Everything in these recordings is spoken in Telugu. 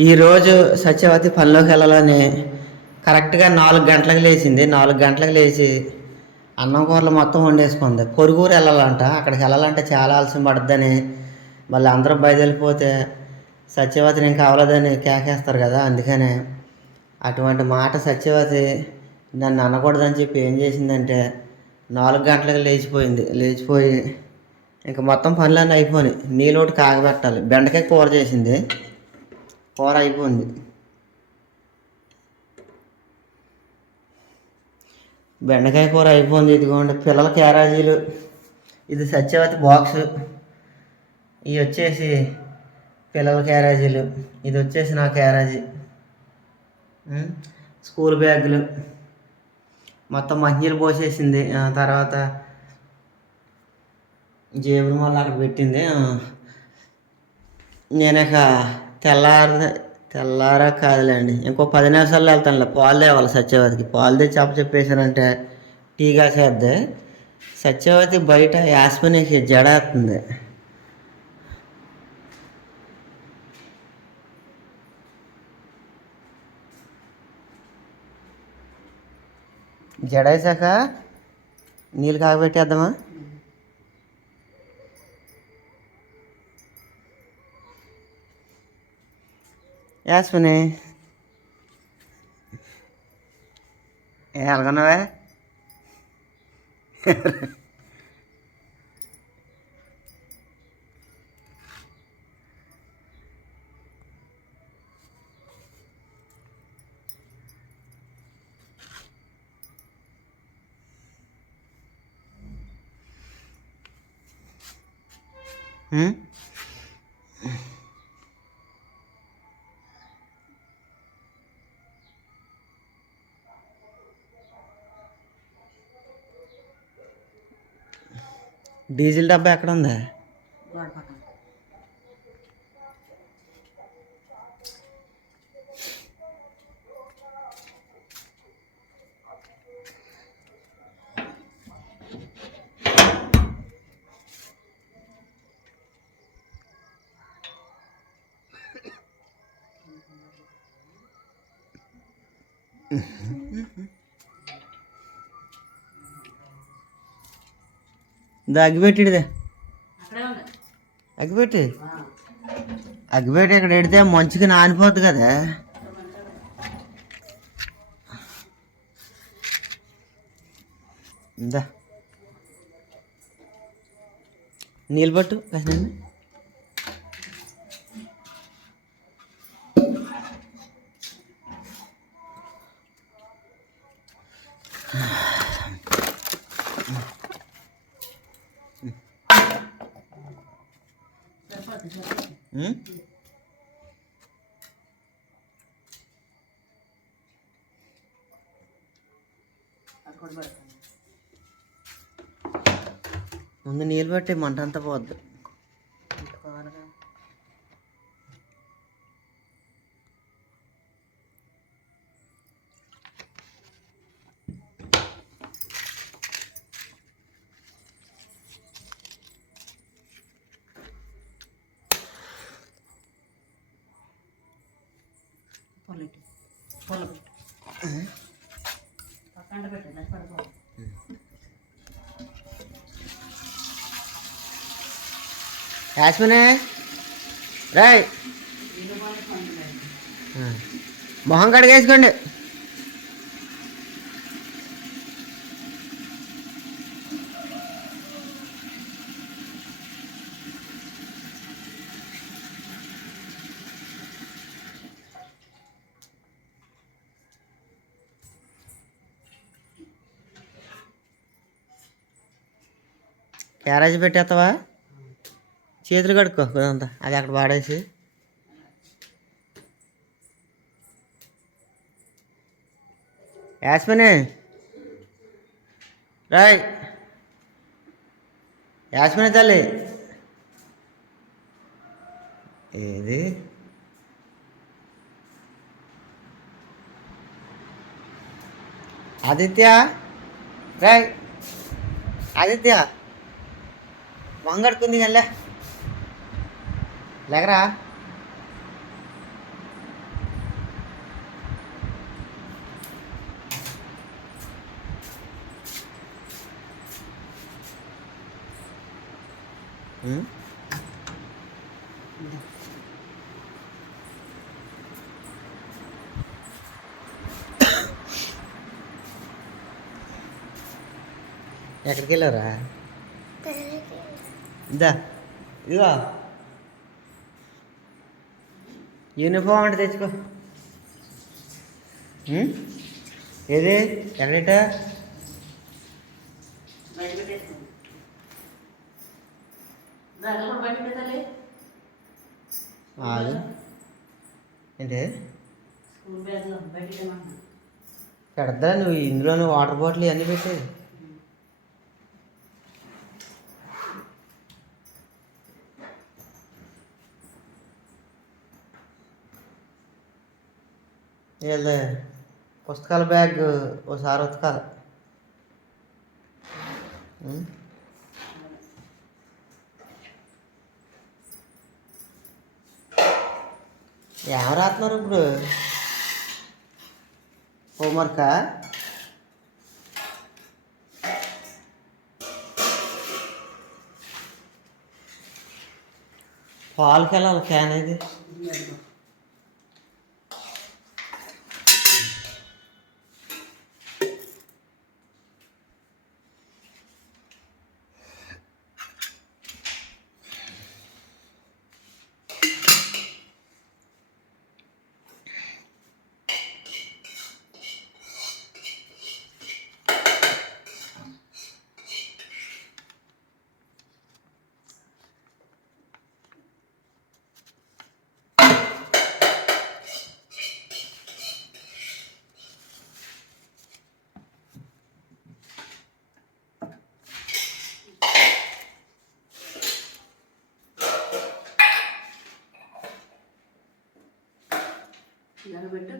ఈరోజు సత్యవతి పనిలోకి వెళ్ళాలని కరెక్ట్గా నాలుగు గంటలకు లేచింది. నాలుగు గంటలకు లేచి అన్నం కూరలు మొత్తం వండేసుకుంది. పొరుగురు వెళ్ళాలంట. అక్కడికి వెళ్ళాలంటే చాలా ఆలస్యం పడుద్దని మళ్ళీ అందరూ బయలుదేరిపోతే సత్యవతిని ఇంకా అవ్వలేదని కేకేస్తారు కదా అందుకనే అటువంటి మాట సత్యవతి నన్ను అనకూడదని చెప్పి ఏం చేసిందంటే నాలుగు గంటలకు లేచిపోయింది. లేచిపోయి ఇంకా మొత్తం పనులన్నీ అయిపోయినాయి. ఒకటి కాగబెట్టాలి. బెండకాయ కూర చేసింది. కూర అయిపోయింది. బెండకాయ కూర అయిపోయింది ఇదిగోండి. పిల్లల క్యారేజీలు ఇది సత్యవతి బాక్స్. ఇవి వచ్చేసి పిల్లల క్యారేజీలు ఇది వచ్చేసి నా క్యారేజీ స్కూల్ బ్యాగులు. మొత్తం మంచినీళ్ళు పోసేసింది. తర్వాత జేబులు మళ్ళీ అక్కడ పెట్టింది. ఆ. తెల్లార తెల్లారా కాదులేండి. ఇంకో పది నిమిషాల్లో వెళ్తానులే. పాలు తేవాలి సత్యవతికి. పాలు తెచ్చి అప్ప చెప్పేసానంటే టీ కాసేద్ది. సత్యవతి బయట యాస్మినికి జడేస్తుంది జడేసాక నీళ్ళు కాగబెట్టేద్దామా? యాస్మిని ఏ అలాగన్నావే డీజిల్ డబ్బా ఎక్కడ ఉంది గోడ ఉంది. అగ్గిపెట్టి? అగ్గిపెట్టి ఇక్కడ ఎడితే మంచుకి నానిపోద్ది కదా. ఇందా. నీళ్ళు పట్టు కాసిన సరిపోతుంది, సరిపోతుంది. ఉం? అది కూడా పెడతాను. Hmm? ముందు నీళ్ళు పట్టి మంట అంతా పోద్ది. పక్కన. యాస్మినే రాయ్. మొహం కడిగేసుకోండి. క్యారేజ్ పెట్టేస్తావా చేతులు కడుక్కో కొంత అది అక్కడ పాడేసి యాస్మిని. రాయ్. యాస్మిని తల్లి. ఏది? ఆదిత్య. రాయ్. ఆదిత్య. వంగడుకుంది నల్లే లేకరా. ఎక్కడికి వెళ్ళారా ఇదా ఇదిగో. యూనిఫామ్ అంటే తెచ్చుకో? ఏది? ఎక్కడేట? ఏంటి? పెడతా నువ్వు? ఇందులోనే వాటర్ బాటిల్ ఇవన్నీ పెట్టే వీళ్ళది పుస్తకాల బ్యాగ్ ఒకసారి ఉతకాలి. ఎవరు రాస్తున్నారు ఇప్పుడు? హోంవర్కా? పాలకి వెళ్ళాలి క్యాన్ ఇది. ఇదిగో.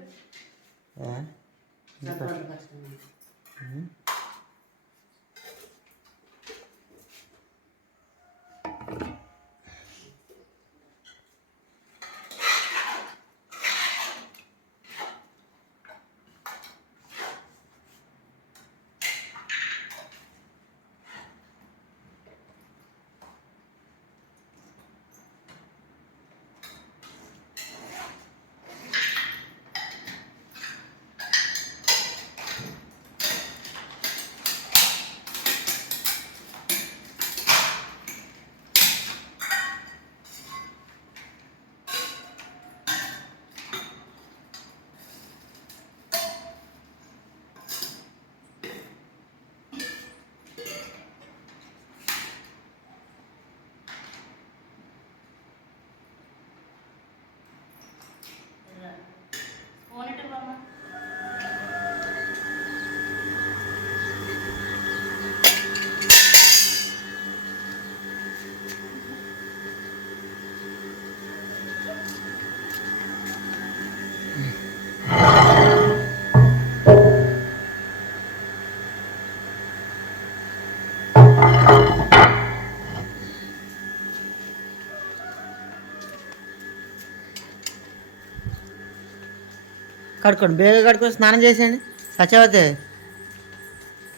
కడుక్కోండి. బేగ కడుక్కొని స్నానం చేసేయండి. సత్యవతి.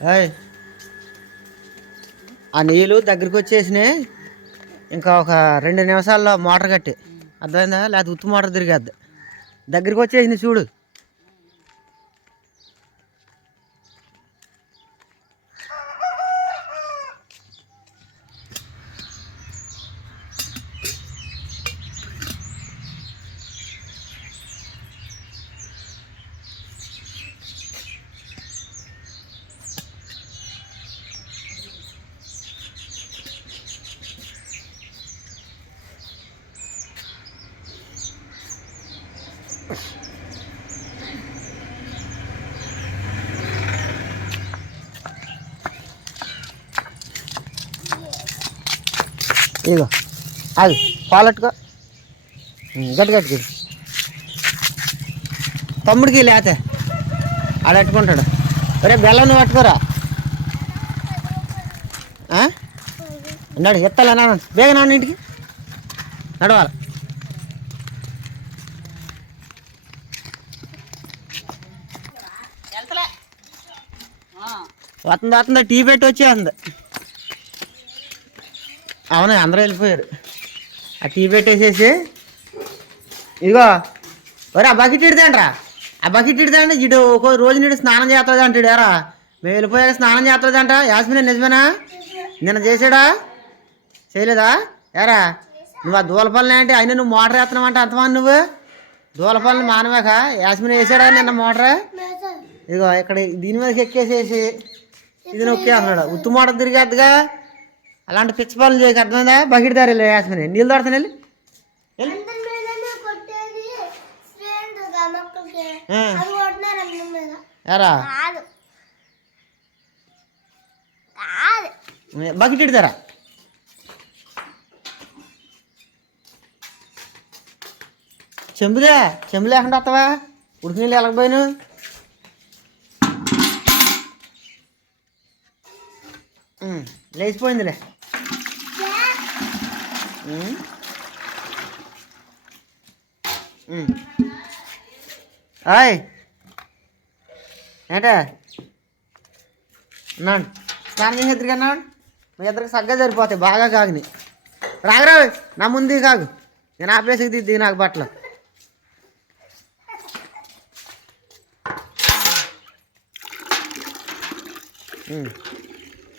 అయ్ ఆ నీళ్ళు దగ్గరికి వచ్చేసినాయి. ఇంకా ఒక రెండు నిమిషాల్లో మోటార్ కట్టి. అర్థమైందా? లేకపోతే ఉత్తు మోటార్ తిరిగేద్ది. దగ్గరికి వచ్చేసినాయి చూడు. ఇదిగో అది పాలట్టుకో గట్టి గట్టి తమ్ముడికి లేతే ఆడ పెట్టుకుంటాడు. ఒరే బెల్లం నువ్వు పట్టుకోరా. ఆ? ఎత్తాలన్నా ఎత్తాలా బేగ నాన్న ఇంటికి. నడవాలి. వస్తుంది వస్తుంది టీ పెట్టి వచ్చేస్తుంది. అవును అందరూ వెళ్ళిపోయారు. ఆ టీ పెట్టేసేసి ఇదిగో ఒరే ఆ బకెట్ ఇడతాండ్రా ఆ బకెట్ ఇడతాండి ఇటు ఒక రోజు నీడు స్నానం చేస్తుంది అంటాడు ఎరా మేము వెళ్ళిపోయాక స్నానం చేస్తుంది అంట. యాస్మిన్ నిజమేనా? నిన్న చేసాడా చేయలేదా? ఎరా నువ్వు ఆ దూలపల్లి అంటే అయినా నువ్వు మోటార్ వేస్తున్నావు అంటే అర్థమా నువ్వు? దూలపల్లి మానవాక? యాస్మిన్ వేసాడా నిన్న మోటార్? ఇదిగో ఇక్కడ దీని మీదకి ఎక్కేసేసి ఇది నొక్కేస్తున్నాడు ఉత్తు మోటార్ తిరిగేద్దుగా అలాంటి పిచ్చి పనులు చేయక అర్థమైందా? బకెట్ దారి వెళ్ళి నీళ్ళు దొడతాను వెళ్ళి. ఎరా? బకెట్ ఇడతారా? చెంబుదే చెంబు లేకుండా వస్తావా? ఉడికి నీళ్ళు వెళ్ళకపోయాను లేచిపోయిందిలే. ఆయ్. ఏంటే? అన్నాడు స్నానం చేసి ఇద్దరికి అన్నాడు మీ ఇద్దరికి సగ్గా సరిపోతాయి బాగా కాగిని రాగరా నా ముందు కాగు నేను ఆపేసి దిద్ది నాకు బట్టలు.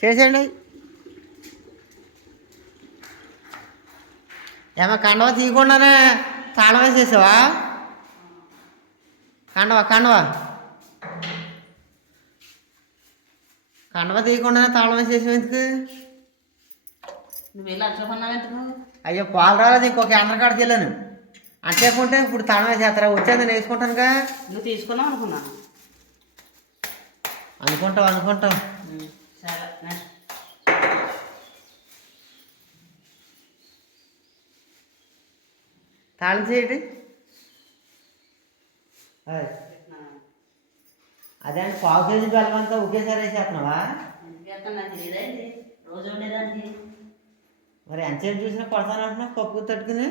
చేసేయండి. ఏమో కండవ తీయకుండానే తాళం వేసేసావా? కండవ కండవ. కండవ తీయకుండానే తాళం వేసేసావు ఎందుకు? నువ్వు వెళ్ళి అట్లా ఎందుకు? అయ్యో పాలు రాలేదు ఇంకొక ఎండ్ర కాడికి వెళ్ళాను. అంతేకుంటే ఇప్పుడు తాళం వేసేస్తారా? వచ్చేది నేను వేసుకుంటానుగా. నువ్వు తీసుకున్నావు అనుకున్నా. అనుకుంటావు అనుకుంటావు సరే తాళం చేయండి. అదే అండి పావు కేజీ బెల్లం అంతా ఒకేసారి వేసేస్తున్నావా? రోజు ఉండేదానికి మరి ఎంతసేపు చూసినా కొడతాను అంటున్నావు కప్పు తట్టుకుని?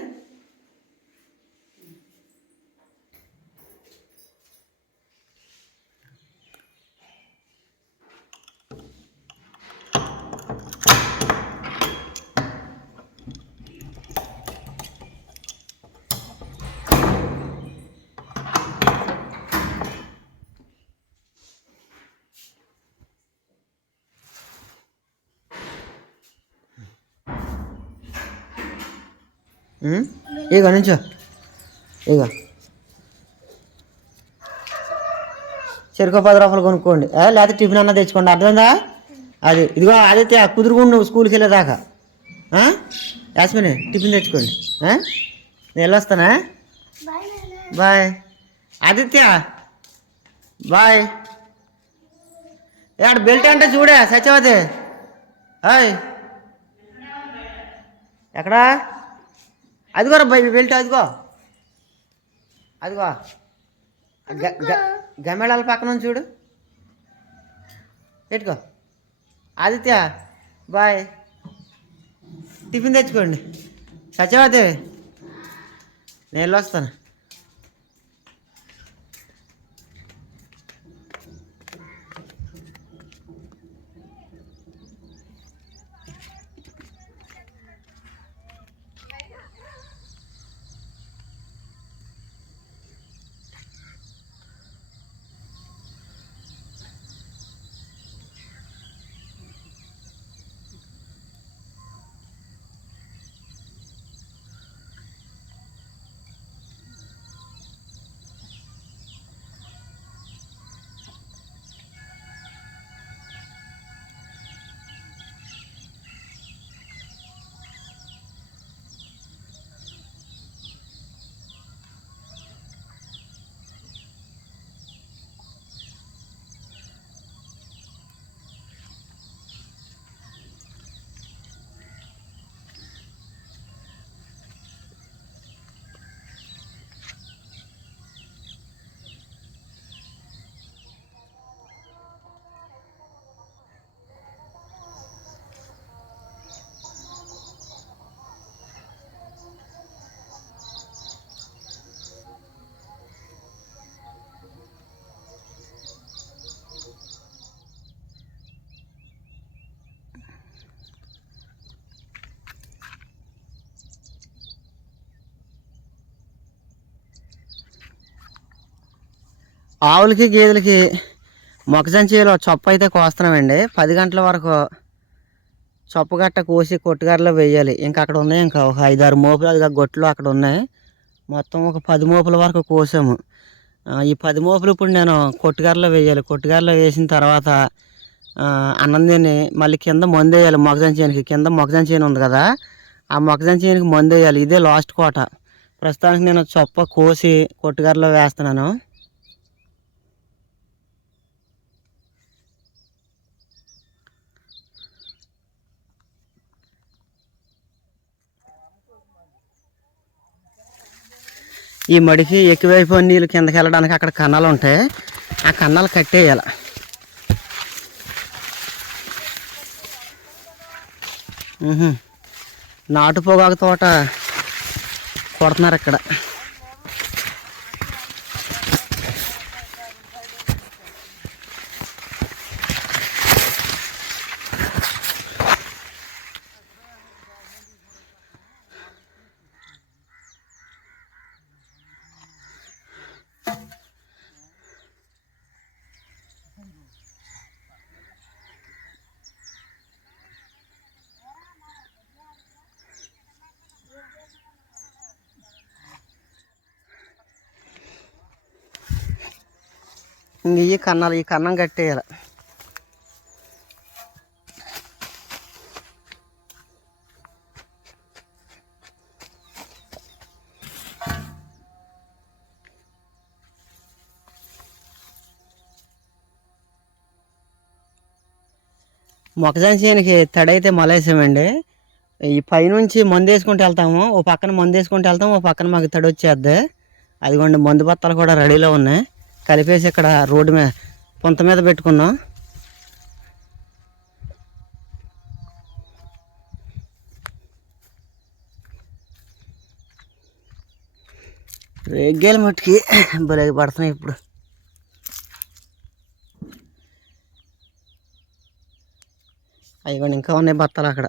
ఉమ్? ఇగో నుంచో. ఇగో చెరుకు పది రూపాయలు కొనుక్కోండి. ఏ, లేకపోతే టిఫిన్ అన్న తెచ్చుకోండి. అర్థమైందా? అది ఇదిగో ఆదిత్య కుదురుకుండు నువ్వు స్కూల్కి వెళ్ళేదాకా యాస్మిని టిఫిన్ తెచ్చుకోండి. నేను వెళ్ళొస్తానా? బాయ్. Bye Aditya bye. ఏడు బెల్ట్ అంటే చూడే సత్యవతి. హాయ్ ఎక్కడా? అదిగో రా బై బెల్ట్ అదిగో. అదిగో. గమేళాల పక్కన చూడు. పెట్టుకో. ఆదిత్య బాయ్. టిఫిన్ తెచ్చుకోండి. సత్యవతి నేను వెళ్ళొస్తాను. ఆవులకి గేదెలకి మొక్కజంచీలో చొప్ప అయితే కోస్తున్నామండి. పది గంటల వరకు చొప్ప గట్ట కోసి కొట్టుగారిలో వేయాలి. ఇంకా అక్కడ ఉన్నాయి ఇంకా ఒక ఐదారు మోపులు అది గొట్లు అక్కడ ఉన్నాయి. మొత్తం ఒక పది మోపుల వరకు కోసాము. ఈ పది మోపులు ఇప్పుడు నేను కొట్టుగారిలో వేయాలి. కొట్టుగారిలో వేసిన తర్వాత అన్నం తిని మళ్ళీ కింద మందు వేయాలి మొగజం చేనుకి. కింద మొక్కజం చేను ఉంది కదా ఆ మొక్కజం చేనికి మందు వేయాలి ఇదే లాస్ట్ కోట. ప్రస్తుతానికి నేను చొప్ప కోసి కొట్టుగారిలో వేస్తున్నాను. ఈ మడికి ఎక్కువైపోయిన నీళ్ళు కిందకి వెళ్ళడానికి అక్కడ కన్నాలు ఉంటాయి. ఆ కన్నాలు కట్టేయాలి. నాటు పొగాకు తోట కొడుతున్నారు ఇక్కడ. ఇంక ఈ కన్నాలు ఈ కన్నం కట్టేయాలి. మొక్కజొన్న చేనుకి తడైతే మలేసామండి. ఈ పైనుంచి మందు వేసుకుంటూ వెళ్తాము ఓ పక్కన మందు వేసుకుంటూ వెళ్తాము ఓ పక్కన మాకు తడి వచ్చేద్ది అదిగోండి మందు బత్తాలు కూడా రెడీలో ఉన్నాయి. కలిపేసి ఇక్కడ రోడ్డు మీద పుంత మీద పెట్టుకున్నాం. రేగ్గాయలు మట్టుకి భలే పడుతున్నాయి ఇప్పుడు. అయ్యండి ఇంకా ఉన్నాయి బత్తాలు అక్కడ.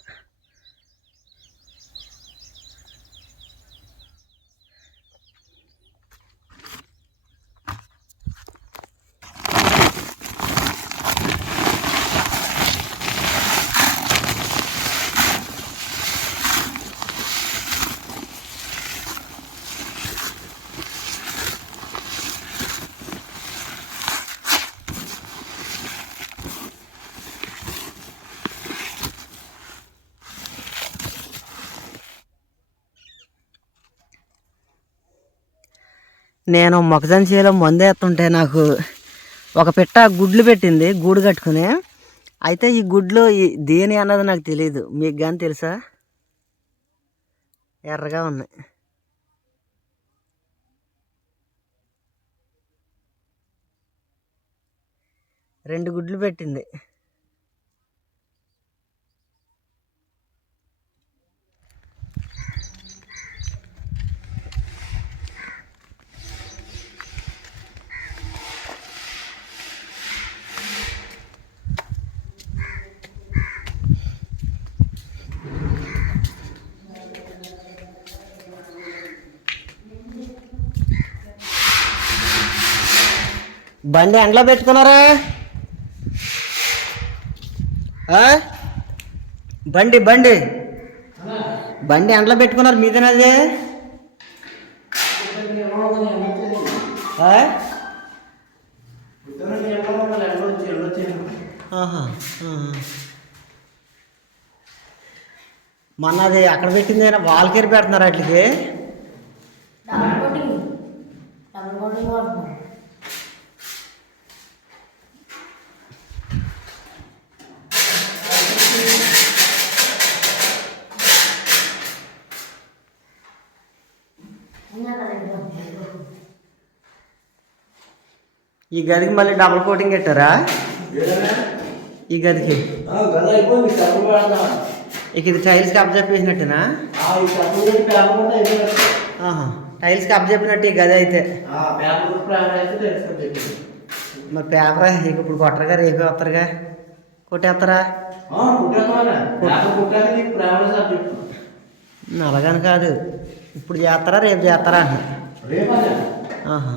నేను మొక్కజొన్న చేలో మందేస్తుంటే నాకు ఒక పిట్ట గుడ్లు పెట్టింది గూడు కట్టుకుని. అయితే ఈ గుడ్లు దేని అన్నది నాకు తెలియదు మీకు కానీ తెలుసా? ఎర్రగా ఉన్నాయి. రెండు గుడ్లు పెట్టింది. బండి ఎండలో పెట్టుకున్నారా? ఆ? బండి బండి. బండి ఎండలో పెట్టుకున్నారు మీదేనది. ఆ? మొన్న అది అక్కడ పెట్టింది వాల్కేరి పెడుతున్నారు వాటికి ఈ గదికి మళ్ళీ డబుల్ కోటింగ్ పెట్టారా ఈ గదికి. ఇక ఇది టైల్స్ కప్ చెప్పేసినట్టేనా ఈ చెప్పు పెట్టి పేపర్ కూడా అయిపోయింది ఆహా టైల్స్ కప్ చెప్పినట్టు ఈ గది అయితే. మరి పేపర్ ఇక ఇప్పుడు కొట్టరుగా రేపే వస్తారుగా కొట్టేస్తారా అలాగని కాదు. ఇప్పుడు చేస్తారా రేపు చేస్తారా ఆహా.